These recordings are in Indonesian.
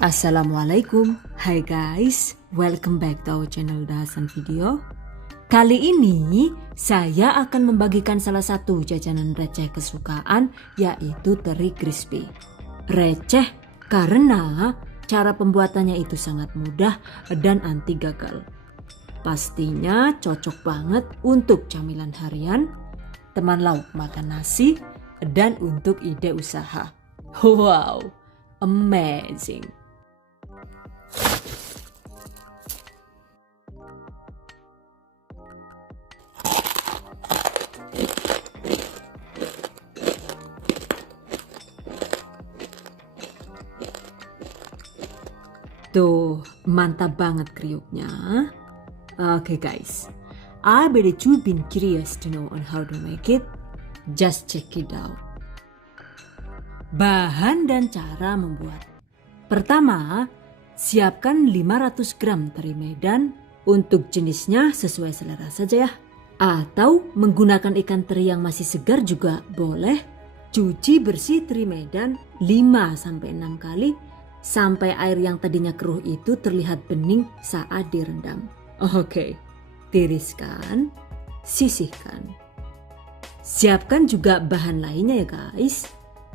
Assalamualaikum, hai guys, welcome back to our channel Dahasan Video. Kali ini saya akan membagikan salah satu jajanan receh kesukaan, yaitu teri crispy. Receh karena cara pembuatannya itu sangat mudah dan anti gagal. Pastinya cocok banget untuk camilan harian, teman lauk makan nasi, dan untuk ide usaha. Wow, amazing! Tuh, mantap banget kriuknya. Okay guys, I bet you've been curious to know on how to make it. Just check it out. Bahan dan cara membuat. Pertama, siapkan 500 gram teri Medan. Untuk jenisnya sesuai selera saja ya. Atau menggunakan ikan teri yang masih segar juga boleh. Cuci bersih teri Medan 5-6 kali sampai air yang tadinya keruh itu terlihat bening saat direndam. Oke, tiriskan, sisihkan. Siapkan juga bahan lainnya ya guys.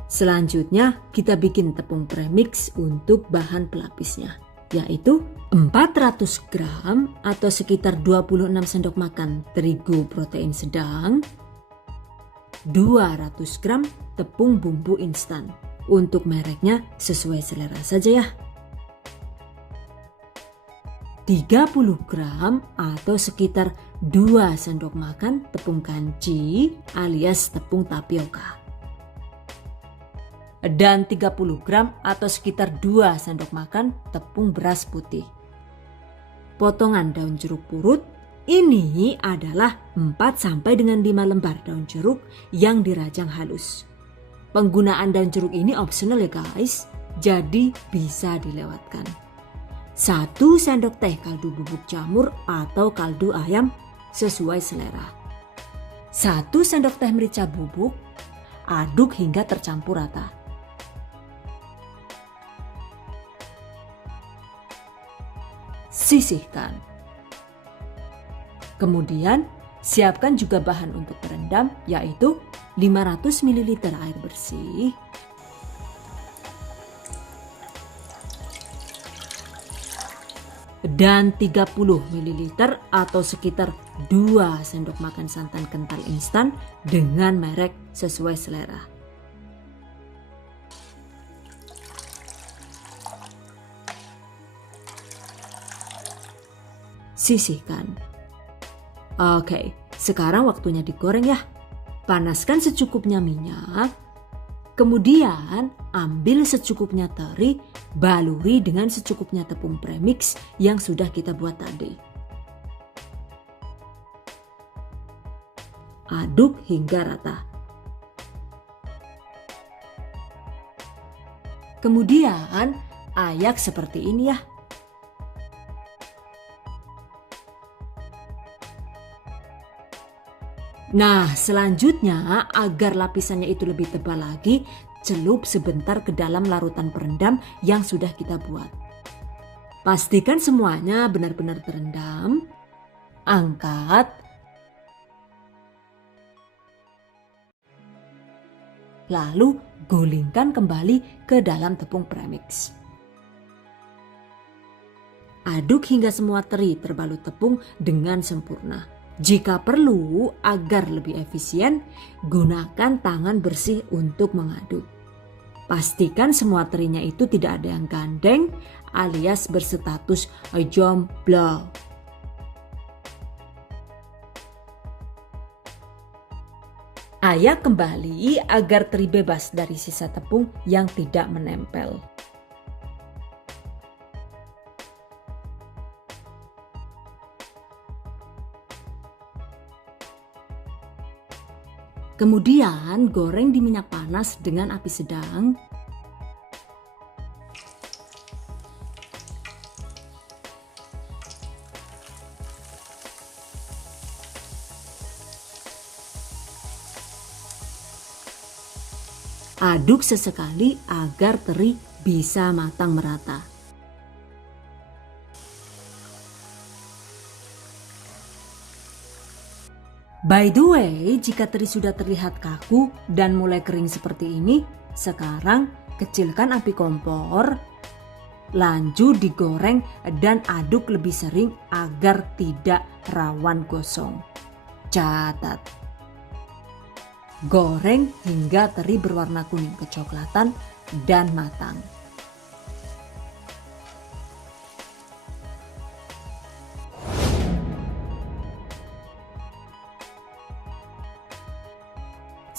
Selanjutnya kita bikin tepung premix untuk bahan pelapisnya, yaitu 400 gram atau sekitar 26 sendok makan terigu protein sedang, 200 gram tepung bumbu instan. Untuk mereknya sesuai selera saja ya. 30 gram atau sekitar 2 sendok makan tepung kanji alias tepung tapioka. Dan 30 gram atau sekitar 2 sendok makan tepung beras putih. Potongan daun jeruk purut. Ini adalah 4-5 lembar daun jeruk yang dirajang halus. Penggunaan daun jeruk ini optional ya guys, jadi bisa dilewatkan. 1 sendok teh kaldu bubuk jamur atau kaldu ayam sesuai selera. 1 sendok teh merica bubuk, aduk hingga tercampur rata. Sisihkan. Kemudian siapkan juga bahan untuk berendam, yaitu 500 ml air bersih, dan 30 ml atau sekitar 2 sendok makan santan kental instan dengan merek sesuai selera. Sisihkan. Oke, sekarang waktunya digoreng ya. Panaskan secukupnya minyak, kemudian ambil secukupnya teri, baluri dengan secukupnya tepung premix yang sudah kita buat tadi. Aduk hingga rata. Kemudian ayak seperti ini ya. Nah, selanjutnya agar lapisannya itu lebih tebal lagi, celup sebentar ke dalam larutan perendam yang sudah kita buat. Pastikan semuanya benar-benar terendam. Angkat. Lalu gulingkan kembali ke dalam tepung premix. Aduk hingga semua teri terbalut tepung dengan sempurna. Jika perlu, agar lebih efisien, gunakan tangan bersih untuk mengaduk. Pastikan semua terinya itu tidak ada yang gandeng alias berstatus jomblo. Ayak kembali agar teri bebas dari sisa tepung yang tidak menempel. Kemudian goreng di minyak panas dengan api sedang. Aduk sesekali agar teri bisa matang merata. By the way, jika teri sudah terlihat kaku dan mulai kering seperti ini, sekarang kecilkan api kompor, lanjut digoreng dan aduk lebih sering agar tidak rawan gosong. Catat, goreng hingga teri berwarna kuning kecoklatan dan matang.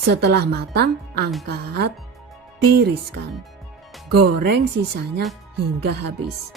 Setelah matang, angkat, tiriskan. Goreng sisanya hingga habis.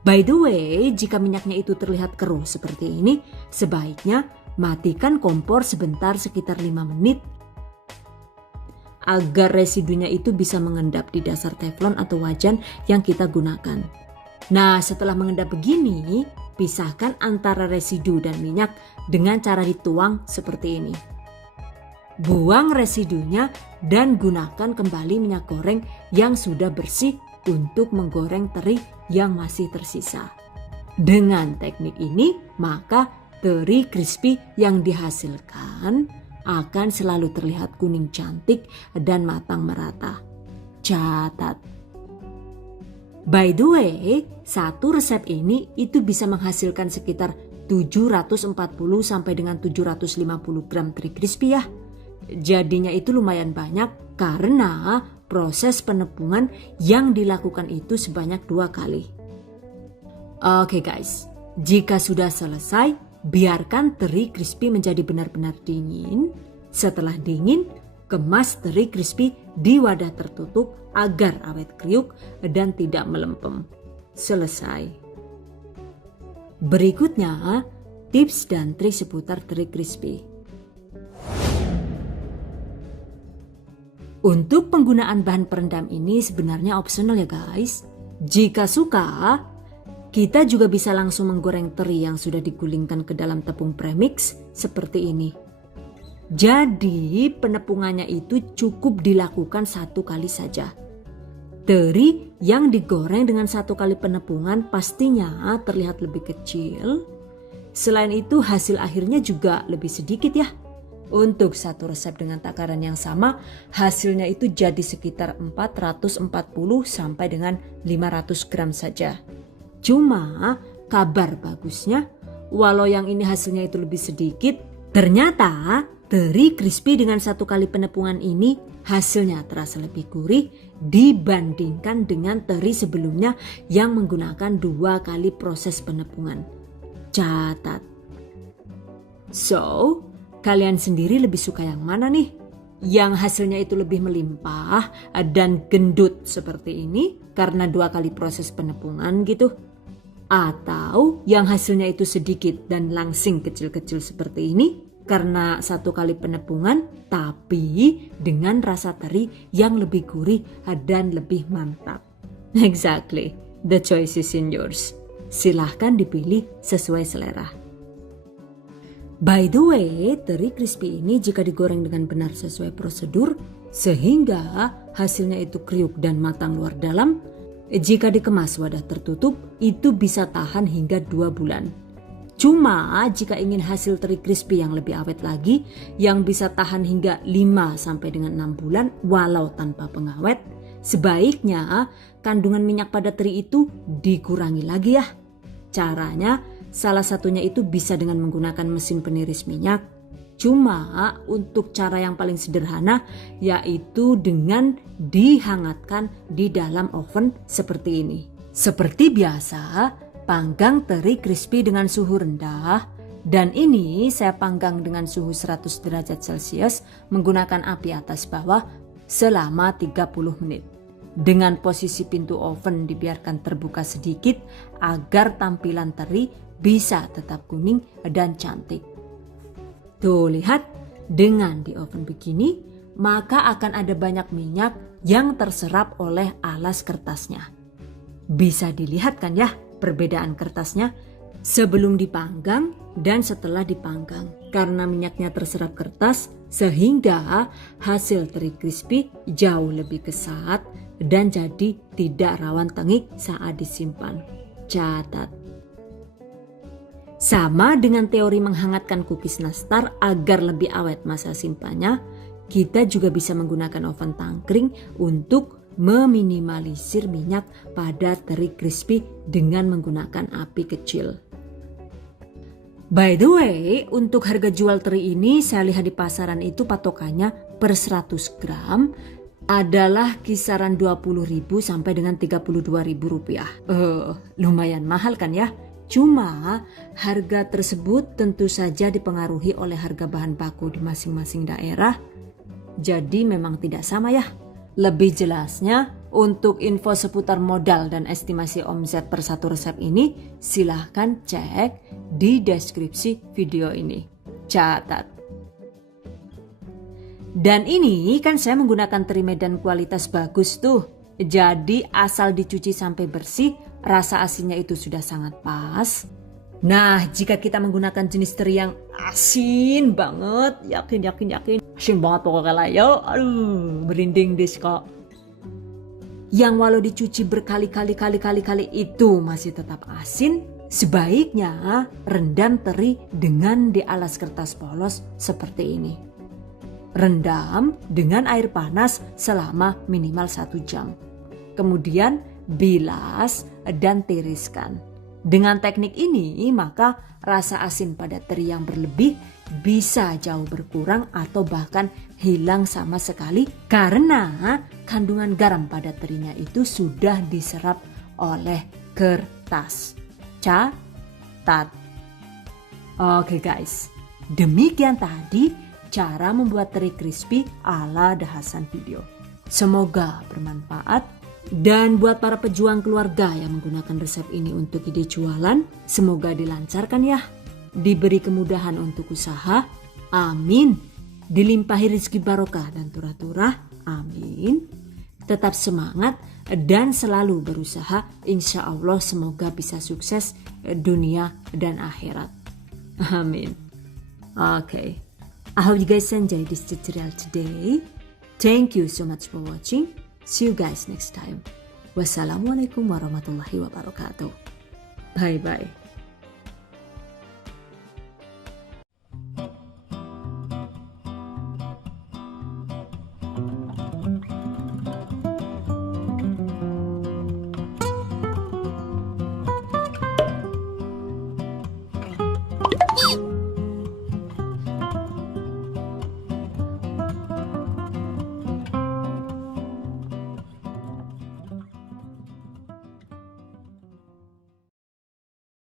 By the way, jika minyaknya itu terlihat keruh seperti ini, sebaiknya matikan kompor sebentar sekitar 5 menit agar residunya itu bisa mengendap di dasar teflon atau wajan yang kita gunakan. Nah, setelah mengendap begini, pisahkan antara residu dan minyak dengan cara dituang seperti ini. Buang residunya dan gunakan kembali minyak goreng yang sudah bersih untuk menggoreng teri yang masih tersisa. Dengan teknik ini, maka teri crispy yang dihasilkan akan selalu terlihat kuning cantik dan matang merata. Catat. By the way, satu resep ini itu bisa menghasilkan sekitar 740 sampai dengan 750 gram teri crispy ya. Jadinya itu lumayan banyak karena proses penepungan yang dilakukan itu sebanyak 2 kali. Oke guys, jika sudah selesai, biarkan teri crispy menjadi benar-benar dingin. Setelah dingin, kemas teri crispy di wadah tertutup agar awet kriuk dan tidak melempem. Selesai. Berikutnya, tips dan trik seputar teri crispy. Untuk penggunaan bahan perendam ini sebenarnya opsional ya guys. Jika suka, kita juga bisa langsung menggoreng teri yang sudah digulingkan ke dalam tepung premix seperti ini. Jadi penepungannya itu cukup dilakukan 1 kali saja. Teri yang digoreng dengan 1 kali penepungan pastinya terlihat lebih kecil. Selain itu hasil akhirnya juga lebih sedikit ya. Untuk satu resep dengan takaran yang sama, hasilnya itu jadi sekitar 440 sampai dengan 500 gram saja. Cuma kabar bagusnya, walau yang ini hasilnya itu lebih sedikit, ternyata teri crispy dengan 1 kali penepungan ini hasilnya terasa lebih gurih dibandingkan dengan teri sebelumnya yang menggunakan 2 kali proses penepungan. Catat. So, kalian sendiri lebih suka yang mana nih? Yang hasilnya itu lebih melimpah dan gendut seperti ini karena 2 kali proses penepungan gitu? Atau yang hasilnya itu sedikit dan langsing kecil-kecil seperti ini karena 1 kali penepungan tapi dengan rasa teri yang lebih gurih dan lebih mantap? Exactly, the choice is in yours. Silahkan dipilih sesuai selera. By the way, teri crispy ini jika digoreng dengan benar sesuai prosedur sehingga hasilnya itu kriuk dan matang luar dalam, jika dikemas wadah tertutup itu bisa tahan hingga 2 bulan. Cuma jika ingin hasil teri crispy yang lebih awet lagi, yang bisa tahan hingga 5 sampai dengan 6 bulan walau tanpa pengawet, sebaiknya kandungan minyak pada teri itu dikurangi lagi ya. Caranya salah satunya itu bisa dengan menggunakan mesin peniris minyak. Cuma untuk cara yang paling sederhana yaitu dengan dihangatkan di dalam oven seperti ini. Seperti biasa, panggang teri crispy dengan suhu rendah. Dan ini saya panggang dengan suhu 100 derajat Celcius menggunakan api atas bawah selama 30 menit. Dengan posisi pintu oven dibiarkan terbuka sedikit agar tampilan teri bisa tetap kuning dan cantik. Tuh lihat, dengan di oven begini, maka akan ada banyak minyak yang terserap oleh alas kertasnya. Bisa dilihat kan ya perbedaan kertasnya sebelum dipanggang dan setelah dipanggang. Karena minyaknya terserap kertas sehingga hasil teri crispy jauh lebih kesat dan jadi tidak rawan tengik saat disimpan. Catat. Sama dengan teori menghangatkan cookies nastar agar lebih awet masa simpannya, kita juga bisa menggunakan oven tangkring untuk meminimalisir minyak pada teri crispy dengan menggunakan api kecil. By the way, untuk harga jual teri ini saya lihat di pasaran itu patokannya per 100 gram adalah kisaran 20.000 sampai dengan 32.000 rupiah. Lumayan mahal kan ya? Cuma harga tersebut tentu saja dipengaruhi oleh harga bahan baku di masing-masing daerah. Jadi memang tidak sama ya. Lebih jelasnya, untuk info seputar modal dan estimasi omset per satu resep ini, silahkan cek di deskripsi video ini. Catat. Dan ini kan saya menggunakan teri Medan kualitas bagus tuh. Jadi asal dicuci sampai bersih, rasa asinnya itu sudah sangat pas. Nah, jika kita menggunakan jenis teri yang asin banget, yakin. Asin banget pokoknya lah yo. Aduh, merinding deh kok. Yang walau dicuci berkali-kali itu masih tetap asin, sebaiknya rendam teri dengan dialas kertas polos seperti ini. Rendam dengan air panas selama minimal 1 jam. Kemudian bilas dan tiriskan. Dengan teknik ini, maka rasa asin pada teri yang berlebih bisa jauh berkurang atau bahkan hilang sama sekali karena kandungan garam pada terinya itu sudah diserap oleh kertas. Catat. Oke guys, demikian tadi cara membuat teri crispy ala The Hasan video. Semoga bermanfaat. Dan buat para pejuang keluarga yang menggunakan resep ini untuk ide jualan, semoga dilancarkan ya. Diberi kemudahan untuk usaha, amin. Dilimpahi rezeki barokah dan turah-turah, amin. Tetap semangat dan selalu berusaha, insya Allah semoga bisa sukses dunia dan akhirat. Amin. Okay. I hope you guys enjoy this tutorial today. Thank you so much for watching. See you guys next time. Wassalamualaikum warahmatullahi wabarakatuh. Bye bye.